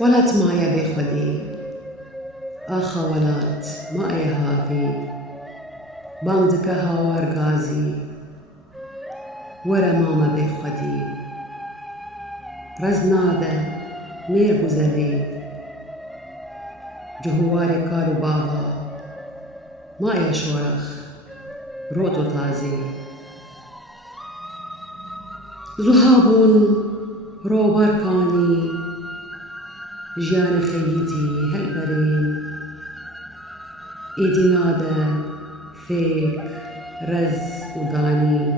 ولات مایا بی خودی آخا ولات مایا هاوی بانگ دکه هاوار گازی ورا ماما بی خودی رز ناده میر گذری جهوار کارو باوا مایا شورخ روتو تازی زهابون روبر کانی جیان خیتی هل برین ایدی ناده فیک رز و دانی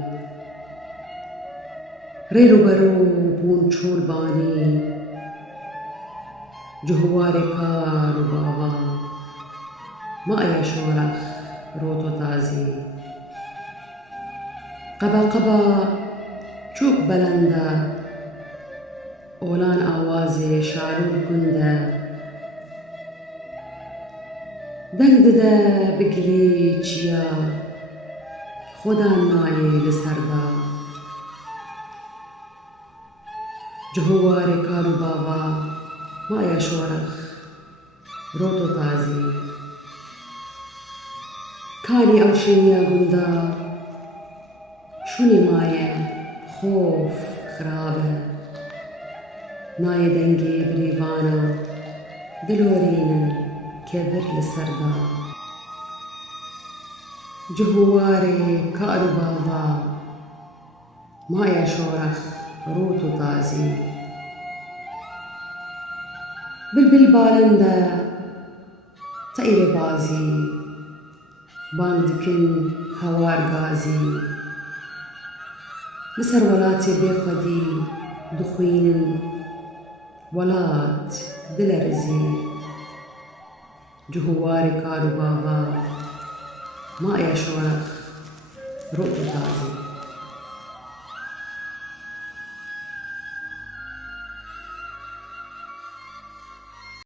ریرو برو بون چول بانی جهوار کار و باوا مایا شورخ روتو تازی قبا قبا چوک بلنده اولان آوازی شارور کنده دنگ دده بگلی چیا خدا نایی لسردا جهوار کارو باوا مایا شورخ روتو تازی کانی اوشینیا گندا شونی مایه خوف خرابه نای دنگی بریوانا دلورین که ور لسردا جهواری کارو باوا مایا شورخ روتو تازی بلبل بالنده طیر بازی بانگ دکن هوار گازی لسر ولاتی بی خودی دخوینن ولات دل رزی جهوار کارو باوا مایا شورخ روتو تازی